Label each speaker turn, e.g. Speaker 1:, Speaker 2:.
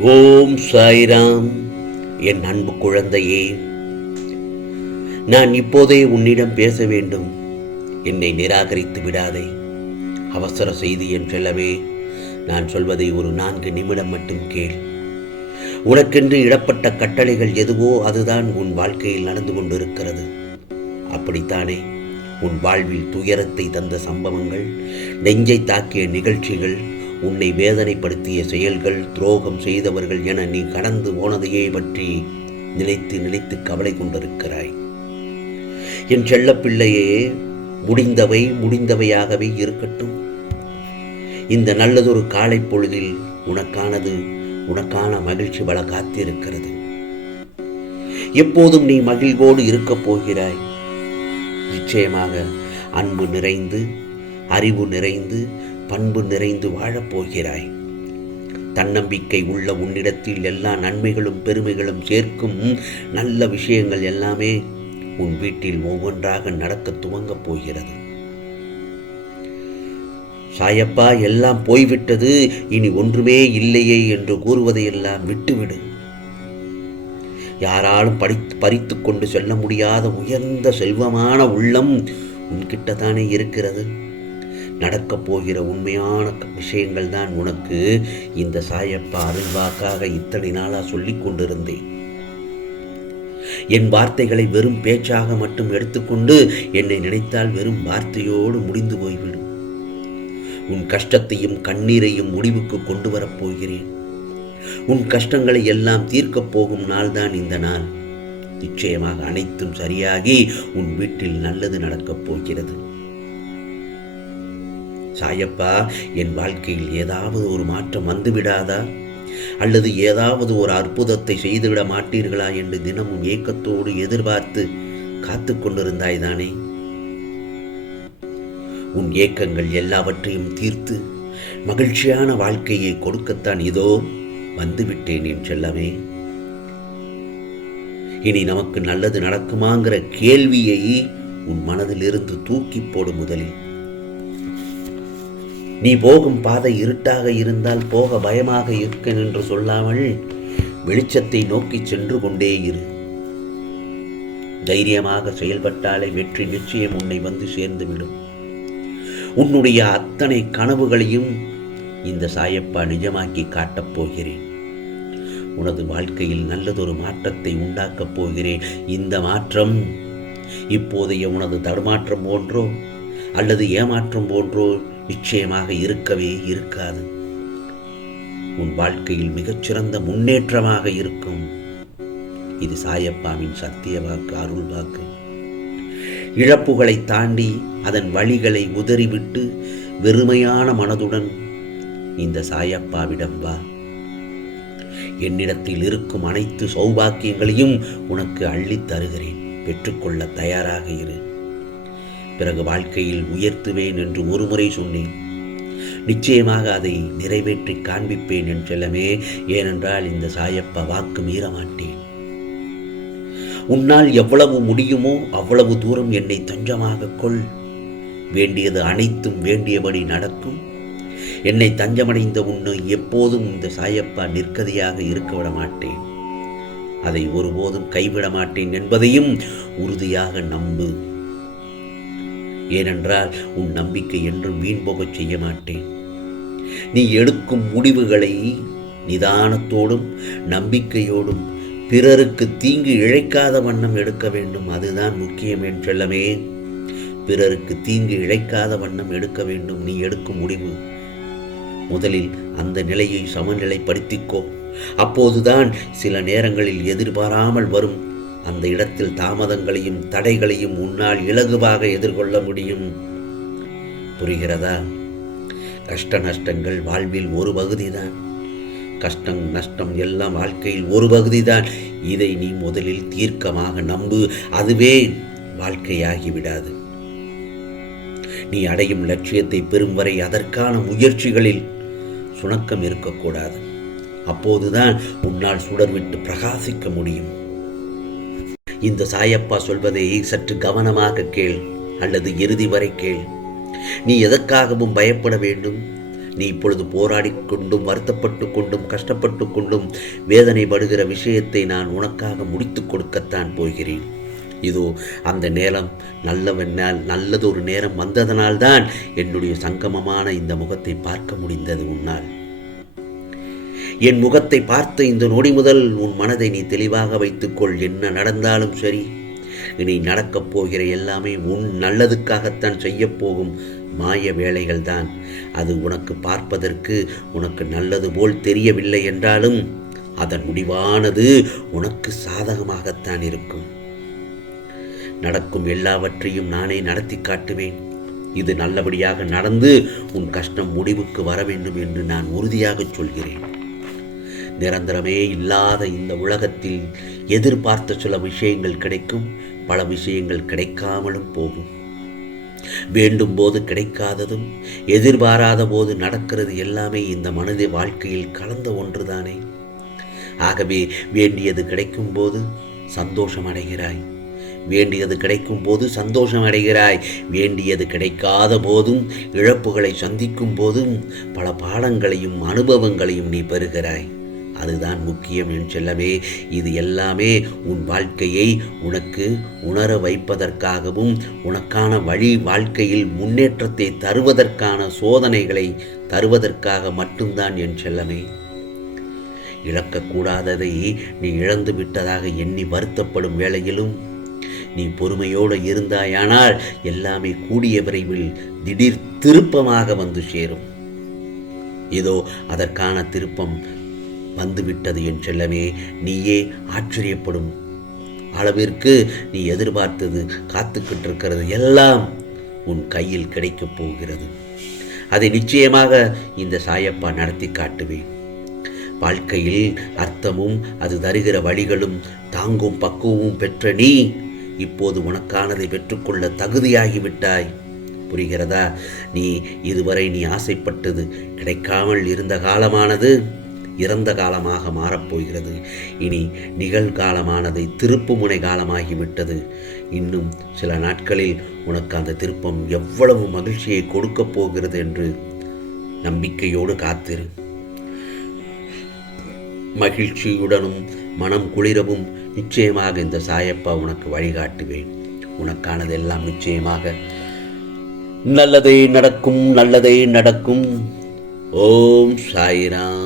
Speaker 1: ஓம் சாய்ராம். என் அன்பு குழந்தையே நான் இப்போதே உன்னிடம் பேச வேண்டும். என்னை நிராகரித்து விடாதே. அவசர செய்தி என் செல்லவே நான் சொல்வதை ஒரு நான்கு நிமிடம் மட்டும் கேள். உனக்கென்று இடப்பட்ட கட்டளைகள் எதுவோ அதுதான் உன் வாழ்க்கையில் நடந்து கொண்டிருக்கிறது. அப்படித்தானே உன் வாழ்வில் துயரத்தை தந்த சம்பவங்கள் நெஞ்சை தாக்கிய நிகழ்ச்சிகள் உன்னை வேதனைப்படுத்திய செயல்கள் துரோகம் செய்தவர்கள் என நீ கடந்து போனதையே பற்றி நினைத்து நினைத்து கவலை கொண்டிருக்கிறாய். என் செல்லப்பிள்ளையே முடிந்தவை முடிந்தவையாகவே இருக்கட்டும். இந்த நல்லதொரு காலை பொழுதில் உனக்கானது உனக்கான மகிழ்ச்சி பல காத்திருக்கிறது. எப்போதும் நீ மகிழ்வோடு இருக்கப் போகிறாய். நிச்சயமாக அன்பு நிறைந்து அறிவு நிறைந்து பண்பு நிறைந்து வாழப்போகிறாய் தன்னம்பிக்கை உள்ள உன்னிடத்தில் எல்லா நன்மைகளும் பெருமைகளும் சேர்க்கும் நல்ல விஷயங்கள் எல்லாமே உன் வீட்டில் ஒவ்வொன்றாக நடக்க துவங்கப் போகிறது. சாயப்பா எல்லாம் போய்விட்டது இனி ஒன்றுமே இல்லையே என்று கூறுவதையெல்லாம் விட்டுவிடு. யாராலும் படித்து பறித்து கொண்டு செல்ல முடியாத உயர்ந்த செல்வமான உள்ளம் உன்கிட்ட தானே இருக்கிறது. நடக்கப் போகிற உண்மையான விஷயங்கள் தான் உனக்கு இந்த சாயப்பா அருள்வாக்காக இத்தனை நாளாக சொல்லிக் கொண்டிருந்தேன். என் வார்த்தைகளை வெறும் பேச்சாக மட்டும் எடுத்துக்கொண்டு என்னை நினைத்தால் வெறும் வார்த்தையோடு முடிந்து போய்விடும். உன் கஷ்டத்தையும் கண்ணீரையும் முடிவுக்கு கொண்டு வரப் போகிறேன். உன் கஷ்டங்களை எல்லாம் தீர்க்கப் போகும் நாள்தான் இந்த நாள். நிச்சயமாக அனைத்தும் சரியாகி உன் வீட்டில் நல்லது நடக்கப் போகிறது. சாயப்பா என் வாழ்க்கையில் ஏதாவது ஒரு மாற்றம் வந்துவிடாதா? அல்லது ஏதாவது ஒரு அற்புதத்தை செய்துவிட மாட்டீர்களா என்று தினமும் ஏக்கத்தோடு எதிர்பார்த்து காத்து கொண்டிருந்தாய்தானே உன் ஏக்கங்கள் எல்லாவற்றையும் தீர்த்து மகிழ்ச்சியான வாழ்க்கையை கொடுக்கத்தான் இதோ வந்துவிட்டேன் என் செல்லமே. இனி நமக்கு நல்லது நடக்குமாங்கிற கேள்வியை உன் மனதிலிருந்து தூக்கி போடும் முதலில். நீ போகும் பாதை இருட்டாக இருந்தால் போக பயமாக இருக்கேன் என்று சொல்லாமல் வெளிச்சத்தை நோக்கி சென்று கொண்டே இரு. தைரியமாக செயல்பட்டாலே வெற்றி நிச்சயம் உன்னை வந்து சேர்ந்துவிடும். உன்னுடைய அத்தனை கனவுகளையும் இந்த சாயப்பா நிஜமாக்கி காட்டப் போகிறேன். உனது வாழ்க்கையில் நல்லதொரு மாற்றத்தை உண்டாக்கப் போகிறேன். இந்த மாற்றம் இப்போதைய உனது தடுமாற்றம் போன்றோ அல்லது ஏமாற்றம் போன்றோ நிச்சயமாக இருக்கவே இருக்காது. உன் வாழ்க்கையில் மிகச்சிறந்த முன்னேற்றமாக இருக்கும். இது சாயப்பாவின் சத்திய வாக்கு அருள் வாக்கு. இழப்புகளை தாண்டி அதன் வழிகளை உதறிவிட்டு வெறுமையான மனதுடன் இந்த சாயப்பாவிடம் வா. என்னிடத்தில் இருக்கும் அனைத்து சௌபாக்கியங்களையும் உனக்கு அள்ளித் தருகிறேன். பெற்றுக்கொள்ள தயாராக இரு. பிறகு வாழ்க்கையில் உயர்த்துவேன் என்று ஒருமுறை சொன்னேன். நிச்சயமாக அதை நிறைவேற்றி காண்பிப்பேன் என் செல்லமே ஏனென்றால் இந்த சாயப்பா வாக்கு மீற மாட்டேன் உன்னால் எவ்வளவு முடியுமோ அவ்வளவு தூரம் என்னை தஞ்சமாக கொள். வேண்டியது அனைத்தும் வேண்டியபடி நடக்கும். என்னை தஞ்சமடைந்த உன்னை எப்போதும் இந்த சாயப்பா நிற்கதியாக இருக்க விட மாட்டேன். அதை ஒருபோதும் கைவிட மாட்டேன் என்பதையும் உறுதியாக நம்பு. ஏனென்றால் உன் நம்பிக்கை என்றும் வீண் போகச் செய்ய மாட்டேன் நீ எடுக்கும் முடிவுகளை நிதானத்தோடும் நம்பிக்கையோடும் பிறருக்கு தீங்கு இழைக்காத வண்ணம் எடுக்க வேண்டும். அதுதான் முக்கியம் என் செல்லமே. பிறருக்கு தீங்கு இழைக்காத வண்ணம் எடுக்க வேண்டும். நீ எடுக்கும் முடிவு. முதலில் அந்த நிலையை சமநிலைப்படுத்திக்கோ. அப்போதுதான் சில நேரங்களில் எதிர்பாராமல் வரும். அந்த இடத்தில் தாமதங்களையும் தடைகளையும் உன்னால் இலகுவாக எதிர்கொள்ள முடியும். புரிகிறதா? கஷ்ட நஷ்டங்கள் வாழ்வில் ஒரு பகுதிதான். கஷ்டம் நஷ்டம் எல்லாம் வாழ்க்கையில் ஒரு பகுதிதான். இதை நீ முதலில் தீர்க்கமாக நம்பு. அதுவே வாழ்க்கையாகிவிடாது நீ அடையும் லட்சியத்தை பெறும் வரை அதற்கான முயற்சிகளில் சுணக்கம் இருக்கக்கூடாது. அப்போதுதான் உன்னால் சுடர்விட்டு பிரகாசிக்க முடியும். இந்த சாயப்பா சொல்வதை சற்று கவனமாக கேள் அல்லது இறுதி வரை கேள். நீ எதற்காகவும் பயப்பட வேண்டும்? நீ இப்பொழுது போராடி கொண்டும் வருத்தப்பட்டு கொண்டும் கஷ்டப்பட்டு கொண்டும் வேதனைப்படுகிற விஷயத்தை நான் உனக்காக முடித்து கொடுக்கத்தான் போகிறேன். இதோ அந்த நேரம் நல்லவனால் நல்லதொரு நேரம் வந்ததனால்தான் என்னுடைய சங்கமமான இந்த முகத்தை பார்க்க முடிந்தது உன்னால். என் முகத்தை பார்த்த இந்த நொடி முதல் உன் மனதை நீ தெளிவாக வைத்துக்கொள். என்ன நடந்தாலும் சரி இனி நடக்கப் போகிற எல்லாமே உன் நல்லதுக்காகத்தான் செய்யப் போகும் மாய வேலைகள் தான். அது உனக்கு பார்ப்பதற்கு உனக்கு நல்லது போல் தெரியவில்லை என்றாலும் அதன் முடிவானது உனக்கு சாதகமாகத்தான் இருக்கும். நடக்கும் எல்லாவற்றையும் நானே நடத்தி காட்டுவேன். இது நல்லபடியாக நடந்து உன் கஷ்டம் முடிவுக்கு வர வேண்டும் என்று நான் உறுதியாக சொல்கிறேன். நிரந்தரமே இல்லாத இந்த உலகத்தில் எதிர்பார்த்த சில விஷயங்கள் கிடைக்கும் பல விஷயங்கள் கிடைக்காமலும் போகும். வேண்டும் போது கிடைக்காததும் எதிர்பாராத போது நடக்கிறது எல்லாமே இந்த மனித வாழ்க்கையில் கலந்த ஒன்றுதானே? ஆகவே வேண்டியது கிடைக்கும் போது சந்தோஷம் அடைகிறாய் வேண்டியது கிடைக்கும் போது சந்தோஷம் அடைகிறாய் வேண்டியது கிடைக்காத போதும் இழப்புகளை சந்திக்கும் போதும் பல பாடங்களையும் அனுபவங்களையும் நீ பெறுகிறாய். அதுதான் முக்கியம் என் செல்லவே இது எல்லாமே உன் வாழ்க்கையை உனக்கு உணர வைப்பதற்காகவும் உனக்கான வழி வாழ்க்கையில் முன்னேற்றத்தை தருவதற்கான சோதனைகளை தருவதற்காக மட்டும்தான் என் செல்லமே. இழக்கக்கூடாததை நீ இழந்து விட்டதாக எண்ணி வருத்தப்படும் வேளையிலும் நீ பொறுமையோடு இருந்தாயானால் எல்லாமே கூடிய விரைவில் திடீர் திருப்பமாக வந்து சேரும். இதோ அதற்கான திருப்பம் வந்துவிட்டது என் செல்லமே நீயே ஆச்சரியப்படும். அளவிற்கு நீ எதிர்பார்த்தது காத்துக்கிட்டு இருக்கிறது எல்லாம் உன் கையில் கிடைக்கப் போகிறது. அதை நிச்சயமாக இந்த சாயப்பா நடத்தி காட்டுவேன். வாழ்க்கையில் அர்த்தமும் அது தருகிற வழிகளும் தாங்கும் பக்குவமும் பெற்ற நீ இப்போது உனக்கானதை பெற்றுக்கொள்ள தகுதியாகிவிட்டாய். புரிகிறதா? நீ இதுவரை நீ ஆசைப்பட்டது கிடைக்காமல் இருந்த காலமானது. இறந்த காலமாக மாறப்போகிறது. இனி நிகழ்காலமானதை திருப்புமுனை காலமாகிவிட்டது. இன்னும் சில நாட்களில் உனக்கு அந்த திருப்பம் எவ்வளவு மகிழ்ச்சியை கொடுக்கப் போகிறது என்று நம்பிக்கையோடு காத்திரு. மகிழ்ச்சியுடனும் மனம் குளிரவும் நிச்சயமாக இந்த சாயப்பா உனக்கு வழிகாட்டுவேன். உனக்கானதெல்லாம் நிச்சயமாக நல்லதே நடக்கும் நல்லதே நடக்கும். ஓம் சாய்ராம்.